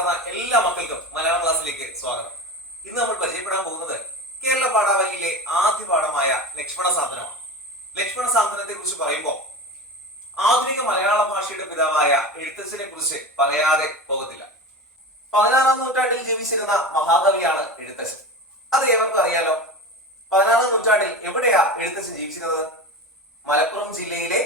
കടന്ന എല്ലാ മക്കൾക്കും മലയാളം ക്ലാസ്സിലേക്ക് സ്വാഗതം. ഇന്ന് നമ്മൾ പരിചയപ്പെടാൻ പോകുന്നത് കേരള പാഠാവലിയിലെ ആദ്യ പാഠമായ ലക്ഷ്മണ സാന്ത്വനമാണ്. ലക്ഷ്മണ സാന്ത്വനത്തെ കുറിച്ച് പറയുമ്പോൾ ആധുനിക മലയാള ഭാഷയുടെ പിതാവായ എഴുത്തച്ഛനെ കുറിച്ച് പറയാതെ പോകത്തില്ല. 16-ാം നൂറ്റാണ്ടിൽ ജീവിച്ചിരുന്ന മഹാകവിയാണ് എഴുത്തച്ഛൻ. അത് ഏവർക്കും അറിയാലോ. 16-ാം നൂറ്റാണ്ടിൽ എവിടെയാ എഴുത്തച്ഛൻ ജീവിച്ചിരുന്നത്? മലപ്പുറം ജില്ലയിലെ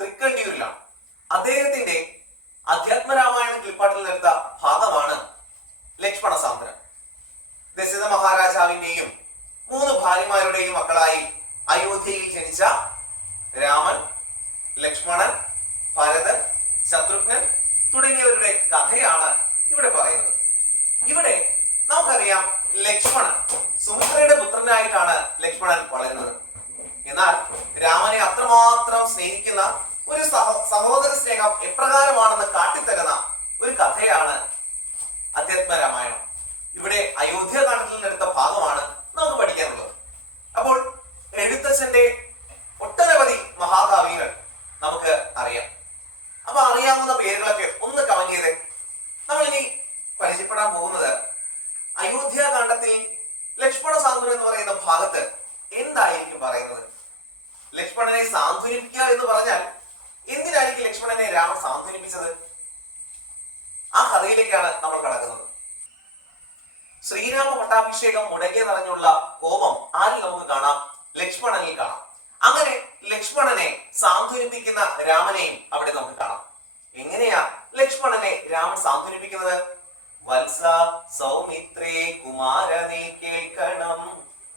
തൃക്കണ്ടിയൂരിലാണ്. അദ്ദേഹത്തിന്റെ അധ്യാത്മരാമായണ കിളിപ്പാട്ടിൽ എടുത്ത ഭാഗമാണ് ലക്ഷ്മണ സാന്ത്വനം. ദശരഥ മഹാരാജാവിന്റെയും 3 ഭാര്യമാരുടെയും മക്കളായി അയോധ്യയിൽ ജനിച്ച രാമൻ, ലക്ഷ്മണൻ, ഭരതൻ, ശത്രുഘ്നൻ തുടങ്ങിയവരുടെ കഥയാണ് ഇവിടെ പറയുന്നത്. ഇവിടെ നമുക്കറിയാം, ലക്ഷ്മണൻ സുമിത്രയുടെ പുത്രനായിട്ടാണ് ലക്ഷ്മണൻ വളരുന്നത്. എന്നാൽ രാമനെ അത്രമാത്രം സ്നേഹിക്കുന്ന ഒരു സഹോദര സ്നേഹം എപ്രകാരമാണെന്ന് കാട്ടിത്തരുന്ന ഒരു കഥയാണ് അധ്യാത്മരാമായണം. ഇവിടെ അയോധ്യാകാന്ഡത്തിൽ നിന്നെടുത്ത ഭാഗമാണ് നമുക്ക് പഠിക്കാനുള്ളത്. അപ്പോൾ എഴുത്തച്ഛന്റെ ഒട്ടനവധി മഹാകാവ്യങ്ങൾ നമുക്ക് അറിയാം. അപ്പൊ അറിയാവുന്ന പേരുകളൊക്കെ ഒന്ന് കമന്റ് ചെയ്തേ. നമ്മളിനി പരിചയപ്പെടാൻ പോകുന്നത് അയോധ്യാകാന്ഡത്തിൽ ലക്ഷ്മണ സാന്ത്വനം എന്ന് പറയുന്ന ഭാഗത്ത് എന്തായിരിക്കും പറയുന്നത്? ലക്ഷ്മണനെ സാന്ത്വനിപ്പിക്കുക എന്ന് പറഞ്ഞാൽ എന്തിനായിരിക്കും ലക്ഷ്മണനെ രാമൻ സാന്ത്വനിപ്പിച്ചത്? ആ കഥയിലേക്കാണ് നമ്മൾ കടക്കുന്നത്. ശ്രീരാമ പട്ടാഭിഷേകം മുടങ്ങി നിറഞ്ഞുള്ള കോപം ആരിൽ നമുക്ക് കാണാം? ലക്ഷ്മണനിൽ കാണാം. അങ്ങനെ ലക്ഷ്മണനെ സാന്ത്വനിപ്പിക്കുന്ന രാമനെയും അവിടെ നമുക്ക് കാണാം. എങ്ങനെയാ ലക്ഷ്മണനെ രാമൻ സാന്ത്വനിപ്പിക്കുന്നത്? വത്സ സൗമിത്രേ കുമാരനേ കേൾക്കണം,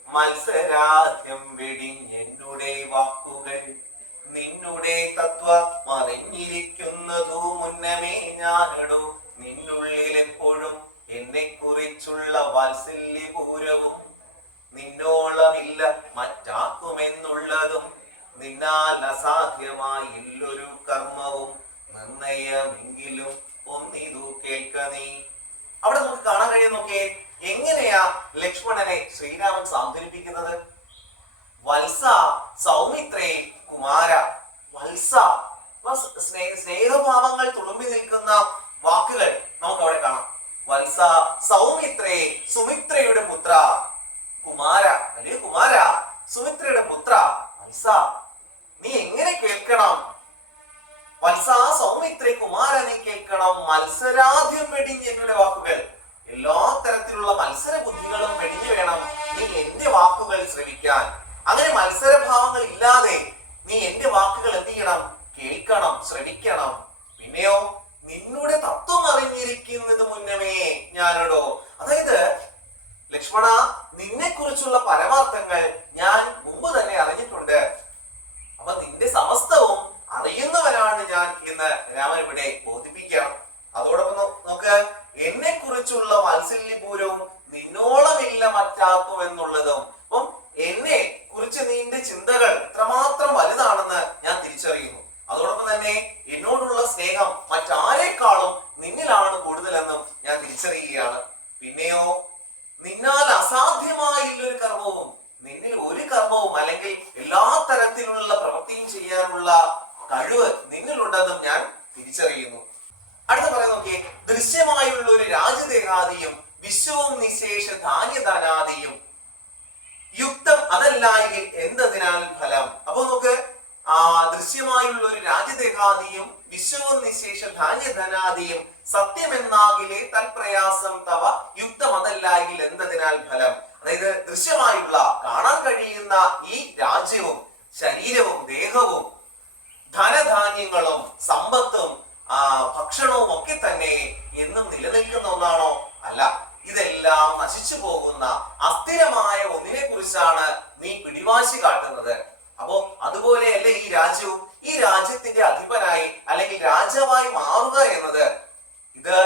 മത്സരാദ്യം വെടിഞ്ഞെന്നുടെ വാക്കുകൾ, നിന്നുടെ തത്വ മറിഞ്ഞിരിക്കുന്നതു മുന്നമേ ഞാനടോ, നിന്നുള്ളിൽ എപ്പോഴും എന്നെ കുറിച്ചുള്ള വാത്സല്യപൂരവും, നിന്നോളമില്ല മറ്റാക്കുമെന്നുള്ളതും, നിന്നാൽ അസാധ്യമായില്ലൊരു കർമ്മവും, നിർണയമെങ്കിലും ഒന്നിതു കേൾക്ക നീ. അവിടെ നമുക്ക് കാണാൻ കഴിയും. നോക്കിയേ, എങ്ങനെയാ ലക്ഷ്മണനെ ശ്രീരാമൻ സാന്ത്വനിപ്പിക്കുന്നത്? വത്സ സൗമിത്രേ കുമാര. വത്സ, സ്നേഹഭാവങ്ങൾ തുളുമ്പി നിൽക്കുന്ന വാക്കുകൾ നമുക്ക് അവിടെ കാണാം. വത്സ സൗമിത്രേ, സുമിത്രയുടെ പുത്ര. കുമാര, അല്ലേ കുമാര, സുമിത്രയുടെ പുത്ര. വത്സ, നീ എങ്ങനെ കേൾക്കണം? വത്സ സൗമിത്രേ കുമാര, നീ കേൾക്കണം, മത്സരാദ്യം വെടിഞ്ഞ് എന്നുടെ വാക്കുകൾ. എല്ലാ തരത്തിലുള്ള മത്സര ബുദ്ധികളും വെടിഞ്ഞു വേണം നീ എന്റെ വാക്കുകൾ ശ്രവിക്കാൻ. അങ്ങനെ മത്സരഭാവങ്ങൾ ഇല്ലാതെ നീ എന്റെ വാക്കുകൾ എന്ത് ചെയ്യണം? കേൾക്കണം, ശ്രവിക്കണം. പിന്നെയോ, നിന്നുടെ തത്വം അറിഞ്ഞിരിക്കുന്നത് മുന്നമേ ഞാനടോ. അതായത് ലക്ഷ്മണ, നിന്നെ കുറിച്ചുള്ള പരമാർത്ഥങ്ങൾ ഞാൻ മുമ്പ് തന്നെ അറിഞ്ഞിട്ടുണ്ട്. അപ്പൊ നിന്റെ സമസ്തവും അറിയുന്നവനാണ് ഞാൻ എന്ന് രാമൻ ഇവിടെ ബോധിപ്പിക്കണം. അതോടൊപ്പം നോക്ക്, എന്നെ കുറിച്ചുള്ള വാത്സല്യപൂരവും നിന്നോളമില്ല മറ്റാക്കും എന്നുള്ളതും. അപ്പം എന്നെ കുറിച്ച് നിന്റെ ചിന്തകൾ എത്രമാത്രം വലുതാണെന്ന് ഞാൻ തിരിച്ചറിയുന്നു. അതോടൊപ്പം തന്നെ എന്നോടുള്ള സ്നേഹം മറ്റാരേക്കാളും നിന്നിലാണ് കൂടുതലെന്നും ഞാൻ തിരിച്ചറിയുകയാണ്. പിന്നെയോ, നിന്നാൽ അസാധ്യമായില്ലൊരു കർമ്മവും, നിന്നിൽ ഒരു കർമ്മവും അല്ലെങ്കിൽ എല്ലാ തരത്തിലുള്ള പ്രവൃത്തിയും ചെയ്യാനുള്ള കഴിവ് നിന്നിലുണ്ടെന്നും ഞാൻ തിരിച്ചറിയുന്നു. അടുത്ത പറയാൻ നോക്കിയേ, ദൃശ്യമായുള്ള ഒരു രാജദേഹാദിയും വിശ്വവും നിശേഷ ധാന്യധനാദിയും യുക്തം അതല്ലായെങ്കിൽ എന്തതിനാൽ ഫലം. അപ്പൊ നോക്ക്, ദൃശ്യമായുള്ള ഒരു രാജദേഹാദിയും വിശ്വവും നിശേഷ ധാന്യധനാദിയും സത്യമെന്നാകിലേ തൽപ്രയാസം തവ യുക്തം അതല്ലായെങ്കിൽ എന്തതിനാൽ ഫലം. അതായത് ദൃശ്യമായുള്ള കാണാൻ കഴിയുന്ന ഈ രാജ്യവും ശരീരവും ദേഹവും ധനധാന്യങ്ങളും സമ്പത്തും ഭക്ഷണവും ഒക്കെ തന്നെ എന്നും നിലനിൽക്കുന്ന ഒന്നാണോ? അല്ല. ഇതെല്ലാം നശിച്ചു പോകുന്ന അസ്ഥിരമായ ഒന്നിനെ കുറിച്ചാണ് നീ പിടിവാശി കാട്ടുന്നത്. അപ്പോ അതുപോലെയല്ലേ ഈ രാജ്യവും. ഈ രാജ്യത്തിന്റെ അധിപനായി അല്ലെങ്കിൽ രാജാവായി മാറുക എന്നത് ഇത്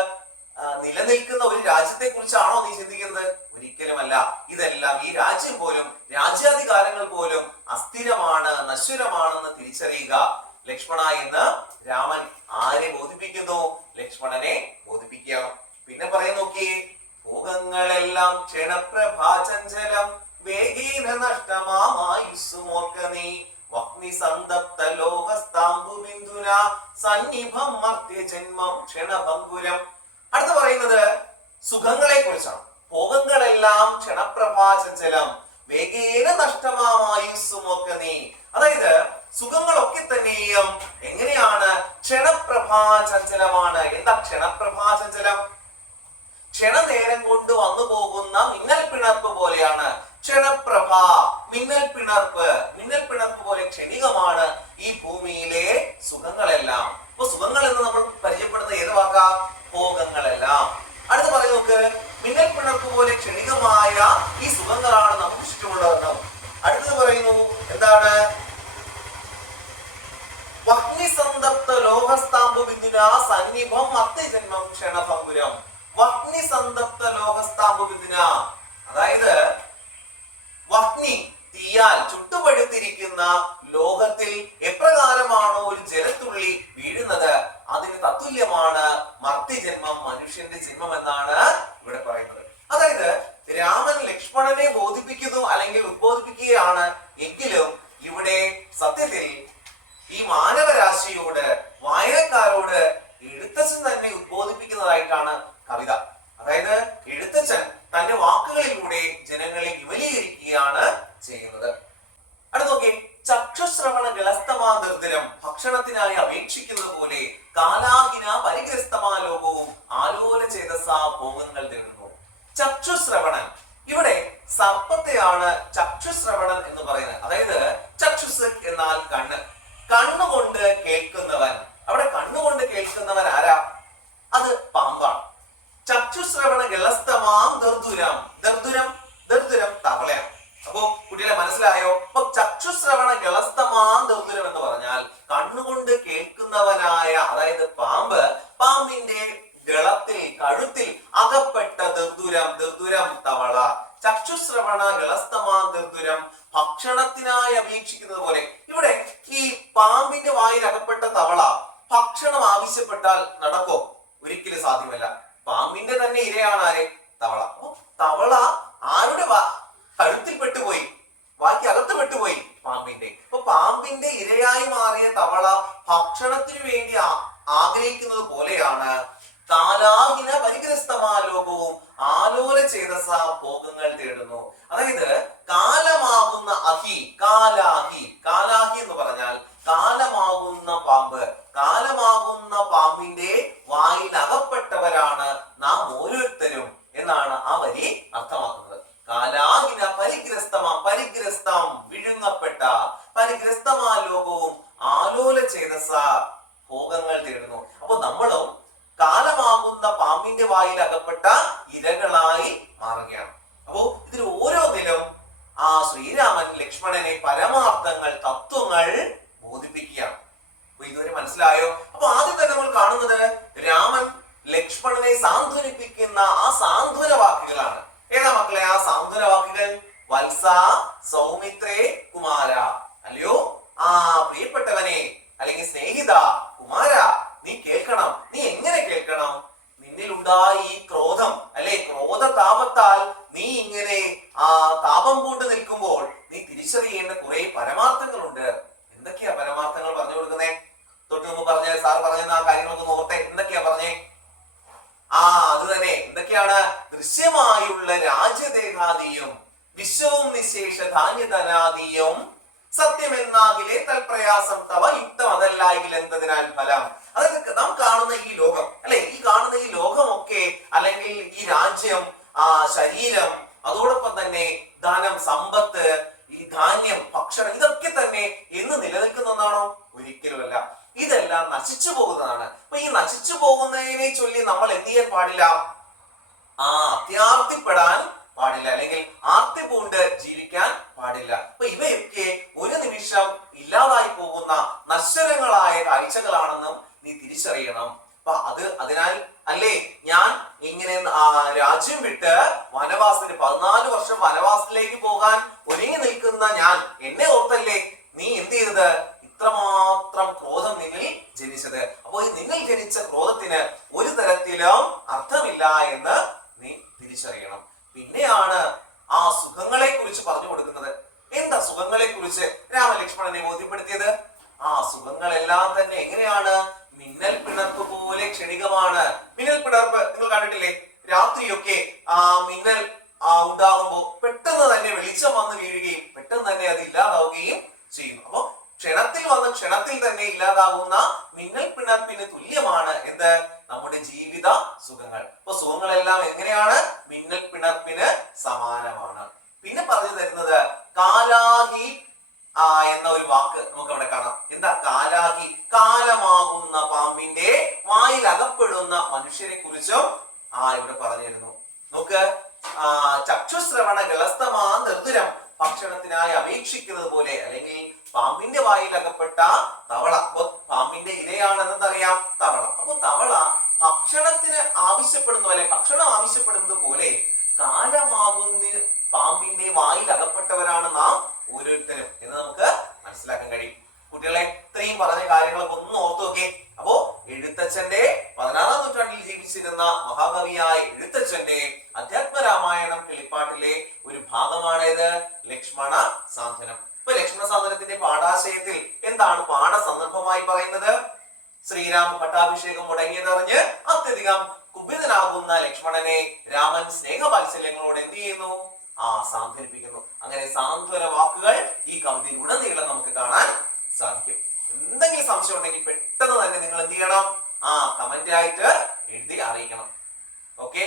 നിലനിൽക്കുന്ന ഒരു രാജ്യത്തെ കുറിച്ചാണോ നീ ചിന്തിക്കുന്നത്? ഒരിക്കലുമല്ല. ഇതെല്ലാം, ഈ രാജ്യം പോലും രാജ്യാധികാരങ്ങൾ പോലും അസ്ഥിരമാണ്, നശ്വരമാണെന്ന് തിരിച്ചറിയുക ലക്ഷ്മണ എന്ന് രാമൻ ആരെ ബോധിപ്പിക്കുന്നു? ലക്ഷ്മണനെ ബോധിപ്പിക്കണം. പിന്നെ പറയാൻ നോക്കിയേ, ഭോഗങ്ങളെല്ലാം ക്ഷണപ്രഭാചഞ്ചലം വേഗേന നഷ്ടമായുസ്സുമോർക്ക നീ, വഗ്നി സന്തപ്ത ലോകസ്താംബുബിന്ദുന സന്നിഭം മർത്യജന്മം ക്ഷണഭംഗുരം. അടുത്ത പറയുന്നു പറയുന്നത് സുഖങ്ങളെ കുറിച്ചാണ്. ഭോഗങ്ങളെല്ലാം ക്ഷണപ്രഭാചഞ്ചലം വേഗേന നഷ്ടമായുസ്സുമൊക്കെ നീ. അതായത് സുഖങ്ങളൊക്കെ തന്നെയും എങ്ങനെയാണ്? ക്ഷണപ്രഭാചഞ്ചലമാണ്. എന്താ ക്ഷണപ്രഭാചഞ്ചലം? ക്ഷണനേരം കൊണ്ട് വന്നു പോകുന്ന മിന്നൽ പിണർപ്പ് പോലെയാണ് ക്ഷണപ്രഭ. മിന്നൽ പിണർപ്പ് പോലെ ക്ഷണികമാണ് ഈ ഭൂമിയിലെ സുഖങ്ങളെല്ലാം. അപ്പൊ സുഖങ്ങൾ എന്ന് നമ്മൾ പരിചയപ്പെടുന്ന ഏത് വാക്കാ? ഭോഗങ്ങളെല്ലാം. അടുത്ത് പറയും നോക്ക്, മിന്നൽ പിണർപ്പ് പോലെ ക്ഷണികമായ ഈ സുഖങ്ങളാണ് നമുക്ക് ഇഷ്ടമുള്ളതെന്നും. അടുത്തത് പറയുന്നു എന്താണ്? വഹ്നിസന്തപ്ത ലോഹസ്താംബു ബിന്ദുനാ സന്നിഭം മർത്യജന്മം ക്ഷണഭംഗുരം. വഹ്നിസന്തപ്ത ലോഹസ്താംബു ബിന്ദുനാ, അതായത് വഹ്നി തീയാൽ ചുട്ടുപഴുത്തിരിക്കുന്ന ലോകത്തിൽ എപ്രകാരമാണോ ഒരു ജലത്തുള്ളി വീഴുന്നത്, അതിന് തത്തുല്യമാണ് മർത്യജന്മം, മനുഷ്യന്റെ ജന്മം എന്നാണ് ഇവിടെ പറയുന്നത്. അതായത് രാമൻ ലക്ഷ്മണനെ ബോധിപ്പിക്കുന്നു അല്ലെങ്കിൽ ഉദ്ബോധിപ്പിക്കുകയാണ്. എങ്കിലും ഇവിടെ സത്യത്തിൽ ഈ മാനവരാശിയോട്, വായനക്കാരോട് എഴുത്തച്ഛൻ തന്നെ ഉദ്ബോധിപ്പിക്കുന്നതായിട്ടാണ് കവിത. അതായത് എഴുത്തച്ഛൻ തന്റെ വാക്കുകളിലൂടെ ജനങ്ങളെ വിമലീകരിക്കുകയാണ് ചെയ്യുന്നത്. അടുത്ത നോക്കി, ചക്ഷുശ്രവണ ഗളസ്തമാർദ്രം ഭക്ഷണത്തിനായി അപേക്ഷിക്കുന്ന പോലെ കാലാഹിന പരിഗ്രസ്തമാ ലോകവും ആലോല ചേതസാ ഭോഗങ്ങൾ തേടുന്നു. ചക്ഷുശ്രവണൻ, ഇവിടെ സർപ്പത്തെയാണ് ചക്ഷുശ്രവണൻ എന്ന് പറയുന്നത്. അതായത് ചക്ഷുസ് എന്നാൽ കണ്ണ്, കണ്ണുകൊണ്ട് കേൾക്കുന്നവൻ. അവിടെ കണ്ണുകൊണ്ട് കേൾക്കുന്നവൻ ആരാ? അത് പാമ്പാണ്. ചക്ഷുശ്രവണ ഗളസ്തമാം ദർദുരം. ദർദുരം തവളയാണ്. അപ്പൊ കുട്ടികളെ മനസ്സിലായോ? അപ്പൊ ചക്ഷുശ്രവണ ഗളസ്തമാം ദർദുരം എന്ന് പറഞ്ഞാൽ കണ്ണുകൊണ്ട് കേൾക്കുന്നവനായ, അതായത് പാമ്പ്, പാമ്പിന്റെ ഗളത്തിൽ, കഴുത്തിൽ അകപ്പെട്ട ദർദുരം തവള. ചക്ഷുശ്രവണ ഗളസ്തമാം ദർദുരം ഭക്ഷണത്തിനായി അപേക്ഷിക്കുന്നത് പോലെ. ഇവിടെ ഈ പാമ്പിന്റെ വായിൽ അകപ്പെട്ട തവള ഭക്ഷണം ആവശ്യപ്പെട്ടാൽ നടക്കോ? ഒരിക്കലും സാധ്യമല്ല. പാമ്പിന്റെ തന്നെ ഇരയാണ് ആര്? തവള. അപ്പൊ തവള ആരുടെ കഴുത്തിൽ പെട്ടുപോയി? വായ്ക്ക് അകത്ത് പെട്ടുപോയി പാമ്പിന്റെ. അപ്പൊ പാമ്പിന്റെ ഇരയായി മാറിയ തവള ഭക്ഷണത്തിനു വേണ്ടി ആഗ്രഹിക്കുന്നത് പോലെയാണ് കാലാഹിന പരിഗ്രസ്തമാ ലോകവും ആലോല ചേതസ ഭോഗങ്ങൾ തേടുന്നു. അതായത് കാലമാകുന്ന കാലാഹി എന്ന് പറഞ്ഞാൽ കാലമാകുന്ന പാമ്പ്, കാലമാകുന്ന പാമ്പിന്റെ വായിൽ അകപ്പെട്ടവരാണ് നാം ഓരോരുത്തരും എന്നാണ് ആ വരി അർത്ഥമാക്കുന്നത്. കാലാഹിന പരിഗ്രസ്തം വിഴുങ്ങപ്പെട്ട, പരിഗ്രസ്തമാ ലോകവും ആലോല ചേതസ ഭോഗങ്ങൾ തേടുന്നു. അപ്പൊ നമ്മളും കാലമാകുന്ന പാമ്പിന്റെ വായിൽ അകപ്പെട്ട ഇരകളായി മാറുകയാണ്. അപ്പോ ഇതിൽ ഓരോന്നിലും ആ ശ്രീരാമൻ ലക്ഷ്മണനെ പരമാർത്ഥങ്ങൾ, തത്വങ്ങൾ ബോധിപ്പിക്കുകയാണ്. അപ്പൊ ഇതുവരെ മനസ്സിലായോ? അപ്പൊ ആദ്യം തന്നെ നമ്മൾ കാണുന്നത് രാമൻ ലക്ഷ്മണനെ സാന്ത്വനിപ്പിക്കുന്ന ആ സാന്ത്വന വാക്കുകളാണ്. ഏതാ മക്കളെ ആ സാന്ത്വന വാക്കുകൾ? വത്സ, സൗമിത്രേ, കുമാര. അല്ലയോ ആ പ്രിയപ്പെട്ടവനെ, അല്ലെങ്കിൽ സ്നേഹിത, കുമാര, നീ കേൾക്കണം. നീ എങ്ങനെ കേൾക്കണം? നിന്നിലുണ്ടായ ഈ ക്രോധം, അല്ലെ, ക്രോധ താപത്താൽ നീ ഇങ്ങനെ താപം പൂണ്ട് നിൽക്കുമ്പോൾ നീ തിരിച്ചറിയേണ്ട കുറെ പരമാർത്ഥങ്ങളുണ്ട്. എന്തൊക്കെയാ പരമാർത്ഥങ്ങൾ പറഞ്ഞു കൊടുക്കുന്നേ? തൊട്ട് മുമ്പ് പറഞ്ഞ സാർ പറഞ്ഞ ആ കാര്യങ്ങളൊക്കെ ഓർത്തെ. എന്തൊക്കെയാ പറഞ്ഞേ? അത് തന്നെ. എന്തൊക്കെയാണ്? ദൃശ്യമായുള്ള രാജ്യദേഹാദിയും വിശ്വവും നിശേഷ ധാന്യധനാദിയും സത്യമെന്നാകിലേ തൽപ്രയാസം തവ യുക്തം അതല്ലായെങ്കിൽ എന്തതിനാൽ ഫലം. അതായത് നാം കാണുന്ന ഈ ലോകം, അല്ലെ, ഈ കാണുന്ന ഈ ലോകമൊക്കെ, അല്ലെങ്കിൽ ഈ രാജ്യം, ശരീരം, അതോടൊപ്പം തന്നെ ധനം, സമ്പത്ത്, ഈ ധാന്യം, ഭക്ഷണം, ഇതൊക്കെ തന്നെ എന്ന് നിലനിൽക്കുന്ന ഒന്നാണോ? ഒരിക്കലുമല്ല. ഇതെല്ലാം നശിച്ചു പോകുന്നതാണ്. അപ്പൊ ഈ നശിച്ചു പോകുന്നതിനെ ചൊല്ലി നമ്മൾ എന്ത് ചെയ്യാൻ പാടില്ല? അത്യാർത്തിപ്പെടാൻ പാടില്ല, അല്ലെങ്കിൽ ആർത്തി പൂണ്ട് ജീവിക്കാൻ പാടില്ല. അപ്പൊ ഇവയൊക്കെ ഒരു നിമിഷം ഇല്ലാതായി പോകുന്ന നശ്വരങ്ങളായ കാഴ്ചകളാണെന്നും നീ തിരിച്ചറിയണം. അപ്പൊ അതിനാൽ അല്ലേ ഞാൻ ഇങ്ങനെ രാജ്യം വിട്ട് വനവാസത്തിന് 14 വർഷം വനവാസത്തിലേക്ക് പോകാൻ ഒരുങ്ങി നിൽക്കുന്ന ഞാൻ, എന്നെ ഓർത്തല്ലേ നീ എന്ത് ചെയ്തത്? ഇത്രമാത്രം ക്രോധം നിന്നിൽ ജനിച്ചത്. അപ്പോ ഈ നിന്നിൽ ജനിച്ച ക്രോധത്തിന് ഒരു തരത്തിലും അർത്ഥമില്ല എന്ന് നീ തിരിച്ചറിയണം. പിന്നെയാണ് ആ സുഖങ്ങളെ കുറിച്ച് പറഞ്ഞു കൊടുക്കുന്നത്. എന്താ സുഖങ്ങളെ കുറിച്ച് രാമലക്ഷ്മണനെ ബോധ്യപ്പെടുത്തിയത്? ആ സുഖങ്ങളെല്ലാം തന്നെ എങ്ങനെയാണ്? മിന്നൽ പിണർപ്പ് പോലെ ക്ഷണികമാണ്. മിന്നൽ പിണർപ്പ് നിങ്ങൾ കണ്ടിട്ടില്ലേ? രാത്രിയൊക്കെ മിന്നൽ ഉണ്ടാകുമ്പോൾ പെട്ടെന്ന് തന്നെ വെളിച്ചം വന്ന് വീഴുകയും പെട്ടെന്ന് തന്നെ അത് ഇല്ലാതാവുകയും ചെയ്യുന്നു. അപ്പൊ ക്ഷണത്തിൽ വന്ന് ക്ഷണത്തിൽ തന്നെ ഇല്ലാതാകുന്ന മിന്നൽ പിണർപ്പിന് തുല്യമാണ് എന്ത്? നമ്മുടെ ജീവിത സുഖങ്ങൾ. അപ്പൊ സുഖങ്ങളെല്ലാം എങ്ങനെയാണ്? മിന്നൽ പിണർപ്പിന് സമാനമാണ്. പിന്നെ പറഞ്ഞു തരുന്നത് കാലാഹി എന്ന ഒരു വാക്ക് നമുക്ക് അവിടെ കാണാം. എന്താ കാലാഹി? കാലമാകുന്ന പാമ്പിന്റെ വായിൽ അകപ്പെടുന്ന മനുഷ്യരെ കുറിച്ചും ഇവിടെ പറഞ്ഞിരുന്നു. നോക്ക്, ചക്ഷുശ്രവണ ഗളസ്തമാ നിർദ്ദുരം ഭക്ഷണത്തിനായി അപേക്ഷിക്കുന്നത് പോലെ, അല്ലെങ്കിൽ പാമ്പിന്റെ വായിൽ അകപ്പെട്ട തവള. അപ്പൊ പാമ്പിന്റെ ഇരയാണെന്നറിയാം തവള. അപ്പൊ തവള ഭക്ഷണത്തിന് ആവശ്യപ്പെടുന്ന പോലെ, ഭക്ഷണം ആവശ്യപ്പെടുന്നത് പോലെ കാലമാകുന്ന പാമ്പിന്റെ വായിൽ അകപ്പെട്ടവരാണ് നാം ഓരോരുത്തരും എന്ന് നമുക്ക് മനസ്സിലാക്കാൻ കഴിയും. കുട്ടികളെ, ഇത്രയും പറഞ്ഞ കാര്യങ്ങളൊക്കെ ഒന്ന് ഓർത്തു നോക്കേ. അപ്പോ എഴുത്തച്ഛന്റെ 16ാം നൂറ്റാണ്ടിൽ ജീവിച്ചിരുന്ന മഹാകവിയായ എഴുത്തച്ഛന്റെ അധ്യാത്മരാമായണം കിളിപ്പാട്ടിലെ ഒരു ഭാഗമാണേത്? ലക്ഷ്മണ സാന്ത്വനം. ഇപ്പൊ ലക്ഷ്മണ സാന്ത്വനത്തിന്റെ പാഠാശയത്തിൽ എന്താണ് പാഠസന്ദർഭമായി പറയുന്നത്? ശ്രീരാമ പട്ടാഭിഷേകം മുടങ്ങിയതറിഞ്ഞ് അത്യധികം കുപിതനാകുന്ന ലക്ഷ്മണനെ രാമൻ സ്നേഹവാത്സല്യങ്ങളോട് എന്ത് ചെയ്യുന്നു? സാന്ത്വനിപ്പിക്കുന്നു. അങ്ങനെ സാന്ത്വന വാക്കുകൾ ഈ കവിതയിൽ ഉടനീളം നമുക്ക് കാണാൻ സാധിക്കും. എന്തെങ്കിലും സംശയം ഉണ്ടെങ്കിൽ പെട്ടെന്ന് തന്നെ നിങ്ങൾ എന്ത് ചെയ്യണം? കമന്റ് ആയിട്ട് എഴുതി അറിയിക്കണം. ഓക്കെ.